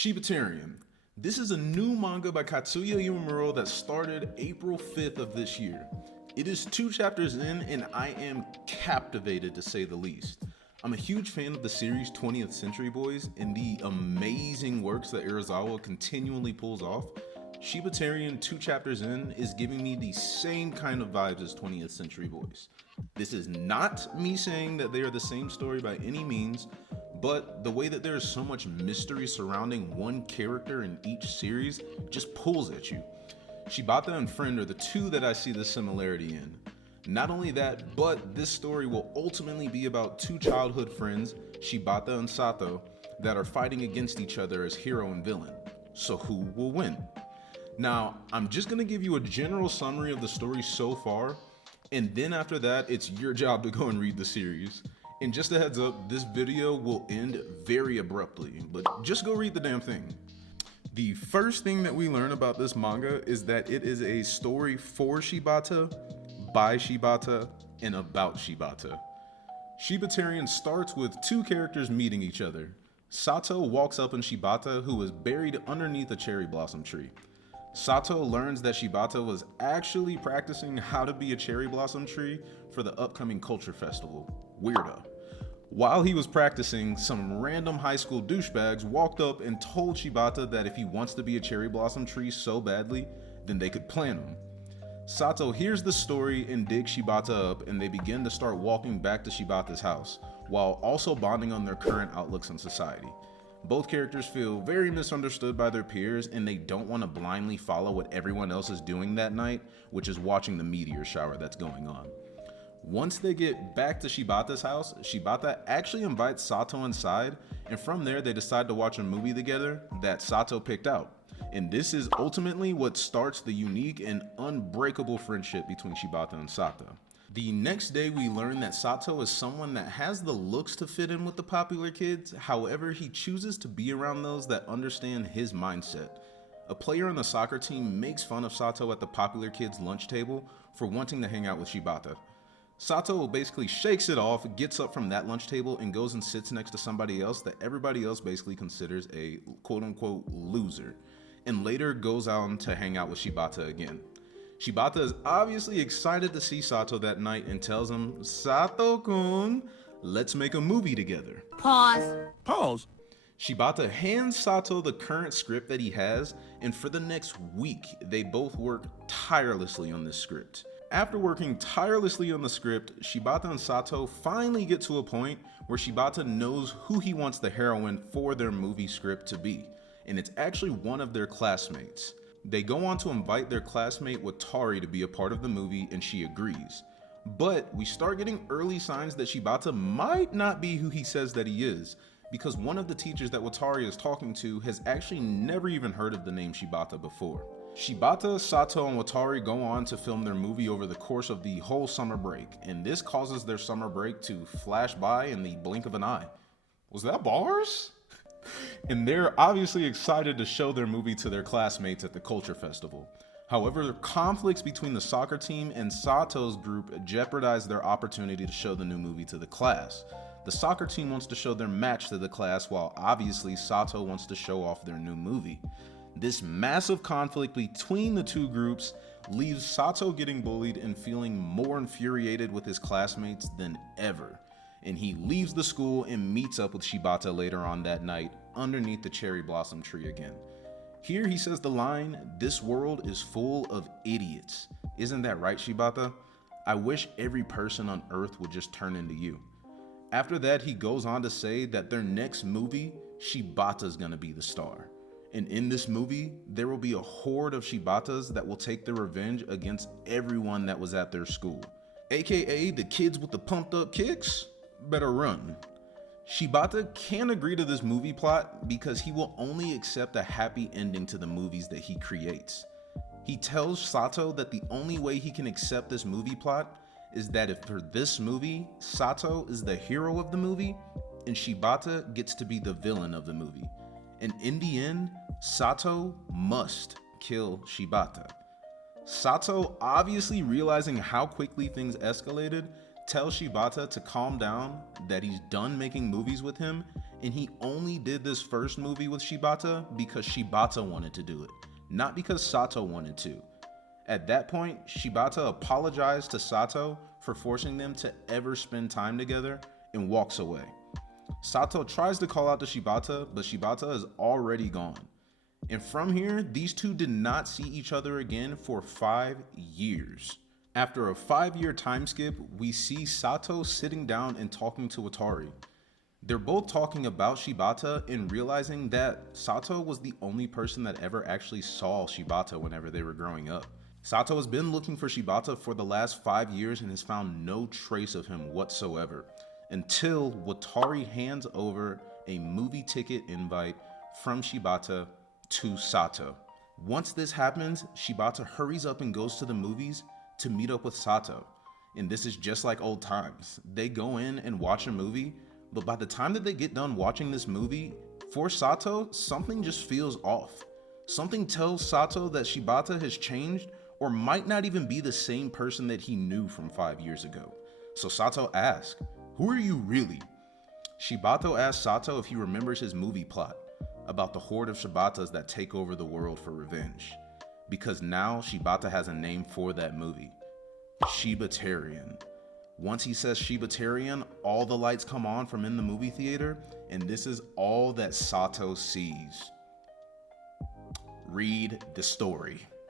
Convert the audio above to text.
Shibatarian. This is a new manga by Katsuya Iwamuro that started April 5th of this year. It is 2 chapters in and I am captivated to say the least. I'm a huge fan of the series 20th Century Boys and the amazing works that ursawa continually pulls off. Shibatarian 2 chapters in is giving me the same kind of vibes as 20th Century Boys. This is not me saying that they are the same story by any means, but the way that there is so much mystery surrounding one character in each series just pulls at you. Shibata and Friend are the two that I see the similarity in. Not only that, but this story will ultimately be about 2 childhood friends, Shibata and Sato, that are fighting against each other as hero and villain. So who will win? Now, I'm just going to give you a general summary of the story so far, and then after that, it's your job to go and read the series. And just a heads up, this video will end very abruptly, but just go read the damn thing. The first thing that we learn about this manga is that it is a story for Shibata, by Shibata, and about Shibata. Shibatarian starts with 2 characters meeting each other. Sato walks up on Shibata, who is buried underneath a cherry blossom tree. Sato learns that Shibata was actually practicing how to be a cherry blossom tree for the upcoming culture festival. Weirdo. While he was practicing, some random high school douchebags walked up and told Shibata that if he wants to be a cherry blossom tree so badly, then they could plant him. Sato hears the story and digs Shibata up, and they begin to start walking back to Shibata's house, while also bonding on their current outlooks on society. Both characters feel very misunderstood by their peers, and they don't want to blindly follow what everyone else is doing that night, which is watching the meteor shower that's going on. Once they get back to Shibata's house, Shibata actually invites Sato inside, and from there they decide to watch a movie together that Sato picked out. And this is ultimately what starts the unique and unbreakable friendship between Shibata and Sato. The next day we learn that Sato is someone that has the looks to fit in with the popular kids, however he chooses to be around those that understand his mindset. A player on the soccer team makes fun of Sato at the popular kids' lunch table for wanting to hang out with Shibata. Sato basically shakes it off, gets up from that lunch table, and goes and sits next to somebody else that everybody else basically considers a quote-unquote loser, and later goes on to hang out with Shibata again. Shibata is obviously excited to see Sato that night and tells him, "Sato-kun, let's make a movie together." Pause. Shibata hands Sato the current script that he has, and for the next week, they both work tirelessly on this script. After working tirelessly on the script, Shibata and Sato finally get to a point where Shibata knows who he wants the heroine for their movie script to be, and it's actually one of their classmates. They go on to invite their classmate Watari to be a part of the movie, and she agrees. But we start getting early signs that Shibata might not be who he says that he is, because one of the teachers that Watari is talking to has actually never even heard of the name Shibata before. Shibata, Sato, and Watari go on to film their movie over the course of the whole summer break, and this causes their summer break to flash by in the blink of an eye. Was that bars? And they're obviously excited to show their movie to their classmates at the culture festival. However, conflicts between the soccer team and Sato's group jeopardize their opportunity to show the new movie to the class. The soccer team wants to show their match to the class, while obviously Sato wants to show off their new movie. This massive conflict between the 2 groups leaves Sato getting bullied and feeling more infuriated with his classmates than ever. And he leaves the school and meets up with Shibata later on that night underneath the cherry blossom tree again. Here he says the line, "This world is full of idiots. Isn't that right, Shibata? I wish every person on earth would just turn into you." After that, he goes on to say that their next movie, Shibata's gonna be the star. And in this movie, there will be a horde of Shibatas that will take their revenge against everyone that was at their school. AKA the kids with the pumped up kicks better run. Shibata can't agree to this movie plot because he will only accept a happy ending to the movies that he creates. He tells Sato that the only way he can accept this movie plot is that if for this movie, Sato is the hero of the movie and Shibata gets to be the villain of the movie. And in the end, Sato must kill Shibata. Sato, obviously realizing how quickly things escalated, tells Shibata to calm down, that he's done making movies with him, And he only did this first movie with Shibata because Shibata wanted to do it, not because Sato wanted to. At that point, Shibata apologized to Sato for forcing them to ever spend time together and walks away. Sato tries to call out to Shibata, but Shibata is already gone. And from here, these two did not see each other again for 5 years. After a 5-year time skip, we see Sato sitting down and talking to Atari. They're both talking about Shibata and realizing that Sato was the only person that ever actually saw Shibata whenever they were growing up. Sato has been looking for Shibata for the last 5 years and has found no trace of him whatsoever, until Watari hands over a movie ticket invite from Shibata to Sato. Once this happens, Shibata hurries up and goes to the movies to meet up with Sato. And this is just like old times. They go in and watch a movie, but by the time that they get done watching this movie, for Sato, something just feels off. Something tells Sato that Shibata has changed or might not even be the same person that he knew from 5 years ago. So Sato asks, "Who are you really?" Shibata asks Sato if he remembers his movie plot about the horde of Shibatas that take over the world for revenge. Because now Shibata has a name for that movie: Shibatarian. Once he says Shibatarian, all the lights come on from in the movie theater, and this is all that Sato sees. Read the story.